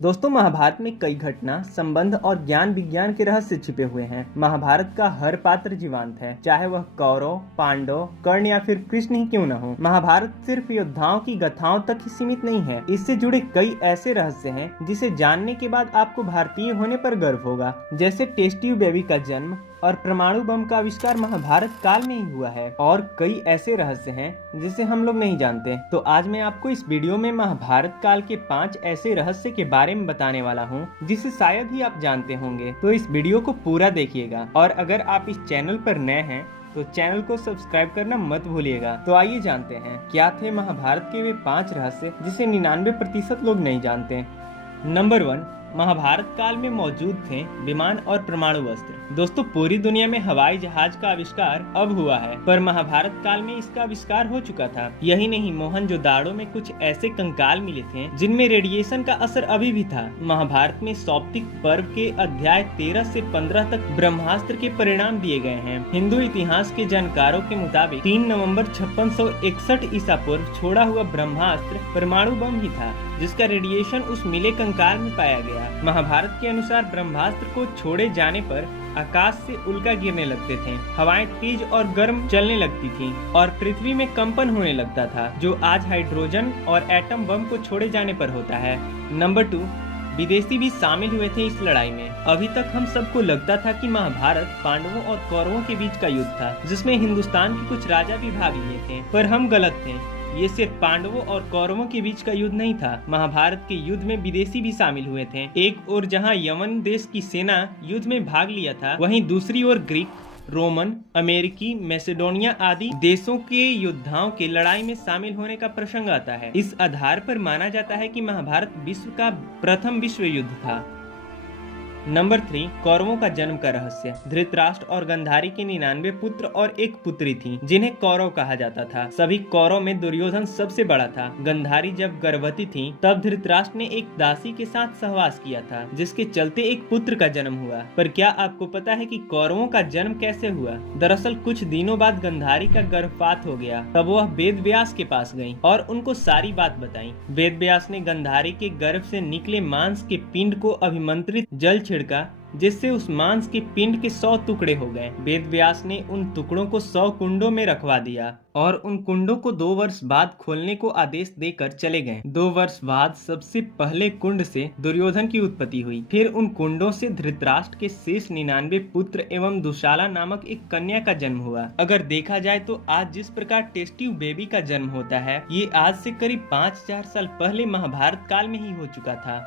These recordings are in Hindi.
दोस्तों, महाभारत में कई घटना, संबंध और ज्ञान विज्ञान के रहस्य छिपे हुए हैं। महाभारत का हर पात्र जीवंत है, चाहे वह कौरव, पांडव, कर्ण या फिर कृष्ण ही क्यों न हो। महाभारत सिर्फ योद्धाओं की गाथाओं तक ही सीमित नहीं है। इससे जुड़े कई ऐसे रहस्य हैं जिसे जानने के बाद आपको भारतीय होने पर गर्व होगा। जैसे टेस्ट ट्यूब बेबी का जन्म और परमाणु बम का आविष्कार महाभारत काल में ही हुआ है, और कई ऐसे रहस्य हैं जिसे हम लोग नहीं जानते। तो आज मैं आपको इस वीडियो में महाभारत काल के 5 ऐसे रहस्य के बारे में बताने वाला हूँ जिसे शायद ही आप जानते होंगे। तो इस वीडियो को पूरा देखिएगा, और अगर आप इस चैनल पर नए हैं तो चैनल को सब्सक्राइब करना मत भूलिएगा। तो आइए जानते हैं क्या थे महाभारत के वे 5 रहस्य जिसे 99% लोग नहीं जानते। नंबर 1, महाभारत काल में मौजूद थे विमान और परमाणु अस्त्र। दोस्तों, पूरी दुनिया में हवाई जहाज का आविष्कार अब हुआ है, पर महाभारत काल में इसका आविष्कार हो चुका था। यही नहीं, मोहनजोदाड़ो में कुछ ऐसे कंकाल मिले थे जिनमें रेडिएशन का असर अभी भी था। महाभारत में सौप्तिक पर्व के अध्याय 13 से 15 तक ब्रह्मास्त्र के परिणाम दिए गए हैं। हिंदू इतिहास के जानकारों के मुताबिक 3 नवंबर 5661 ईसा पूर्व छोड़ा हुआ ब्रह्मास्त्र परमाणु बम ही था, जिसका रेडिएशन उस मिले कंकाल में पाया गया। महाभारत के अनुसार ब्रह्मास्त्र को छोड़े जाने पर आकाश से उल्का गिरने लगते थे, हवाएं तेज और गर्म चलने लगती थीं, और पृथ्वी में कंपन होने लगता था, जो आज हाइड्रोजन और एटम बम को छोड़े जाने पर होता है। नंबर 2, विदेशी भी शामिल हुए थे इस लड़ाई में। अभी तक हम सबको लगता था कि महाभारत पांडवों और कौरवों के बीच का युद्ध था, जिसमें हिंदुस्तान के कुछ राजा भी भाग लिए थे, पर हम गलत थे। ये सिर्फ पांडवों और कौरवों के बीच का युद्ध नहीं था। महाभारत के युद्ध में विदेशी भी शामिल हुए थे। एक ओर जहां यमन देश की सेना युद्ध में भाग लिया था, वहीं दूसरी ओर ग्रीक, रोमन, अमेरिकी, मैसेडोनिया आदि देशों के योद्धाओं के लड़ाई में शामिल होने का प्रसंग आता है। इस आधार पर माना जाता है कि महाभारत विश्व का प्रथम विश्व युद्ध था। नंबर 3, कौरवों का जन्म का रहस्य। धृतराष्ट्र और गांधारी के 99 पुत्र और एक पुत्री थी, जिन्हें कौरव कहा जाता था। सभी कौरव में दुर्योधन सबसे बड़ा था। गांधारी जब गर्भवती थी, तब धृतराष्ट्र ने एक दासी के साथ सहवास किया था, जिसके चलते एक पुत्र का जन्म हुआ। पर क्या आपको पता है कि कौरवों का जन्म कैसे हुआ? दरअसल कुछ दिनों बाद गांधारी का गर्भपात हो गया। तब वह वेद व्यास के पास गयी और उनको सारी बात बताई। वेद व्यास ने गांधारी के गर्भ से निकले मांस के पिंड को अभिमंत्रित जल छिड़का, जिससे उस मांस के पिंड के 100 टुकड़े हो गए। वेद व्यास ने उन टुकड़ों को 100 कुंडों में रखवा दिया और उन कुंडों को 2 वर्ष बाद खोलने को आदेश देकर चले गए। 2 वर्ष बाद सबसे पहले कुंड से दुर्योधन की उत्पत्ति हुई। फिर उन कुंडों से धृतराष्ट्र के शेष 99 पुत्र एवं दुशाला नामक एक कन्या का जन्म हुआ। अगर देखा जाए तो आज जिस प्रकार टेस्ट ट्यूब बेबी का जन्म होता है, ये आज से करीब 5000 साल पहले महाभारत काल में ही हो चुका था।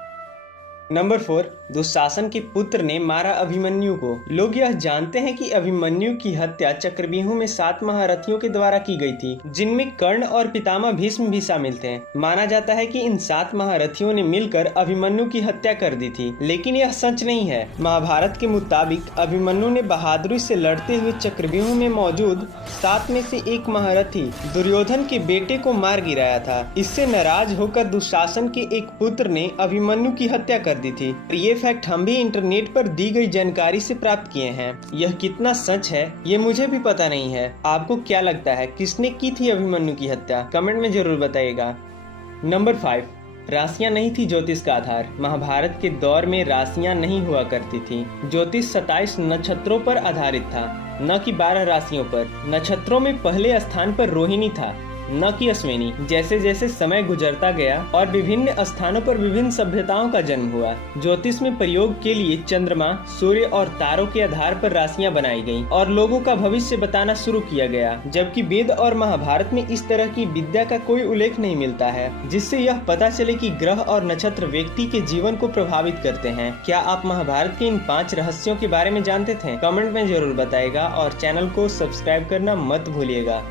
नंबर 4, दुशासन के पुत्र ने मारा अभिमन्यु को। लोग यह जानते हैं कि अभिमन्यु की हत्या चक्रव्यूह में 7 महारथियों के द्वारा की गई थी, जिनमें कर्ण और पितामह भीष्म भी शामिल थे। माना जाता है कि इन 7 महारथियों ने मिलकर अभिमन्यु की हत्या कर दी थी, लेकिन यह सच नहीं है। महाभारत के मुताबिक अभिमन्यु ने बहादुरी से लड़ते हुए चक्रव्यूह में मौजूद 7 में से एक महारथी दुर्योधन के बेटे को मार गिराया था। इससे नाराज होकर दुशासन के एक पुत्र ने अभिमन्यु की हत्या कर दी थी। ये फैक्ट हम भी इंटरनेट पर दी गई जानकारी से प्राप्त किए हैं। यह कितना सच है ये मुझे भी पता नहीं है। आपको क्या लगता है, किसने की थी अभिमन्यु की हत्या? कमेंट में जरूर बताइएगा। नंबर 5, राशियां नहीं थी ज्योतिष का आधार। महाभारत के दौर में राशियां नहीं हुआ करती थी। ज्योतिष 27 नक्षत्रों पर आधारित था, न कि 12 राशियों पर। नक्षत्रों में पहले स्थान पर रोहिणी था, न कि अश्विनी। जैसे जैसे समय गुजरता गया और विभिन्न स्थानों पर विभिन्न सभ्यताओं का जन्म हुआ। ज्योतिष में प्रयोग के लिए चंद्रमा, सूर्य और तारों के आधार पर राशियां बनाई गईं और लोगों का भविष्य बताना शुरू किया गया। जबकि वेद और महाभारत में इस तरह की विद्या का कोई उल्लेख नहीं मिलता है, जिससे यह पता चले कि ग्रह और नक्षत्र व्यक्ति के जीवन को प्रभावित करते हैं। क्या आप महाभारत के इन 5 रहस्यों के बारे में जानते थे? कमेंट में जरूर बताइएगा और चैनल को सब्सक्राइब करना मत भूलिएगा।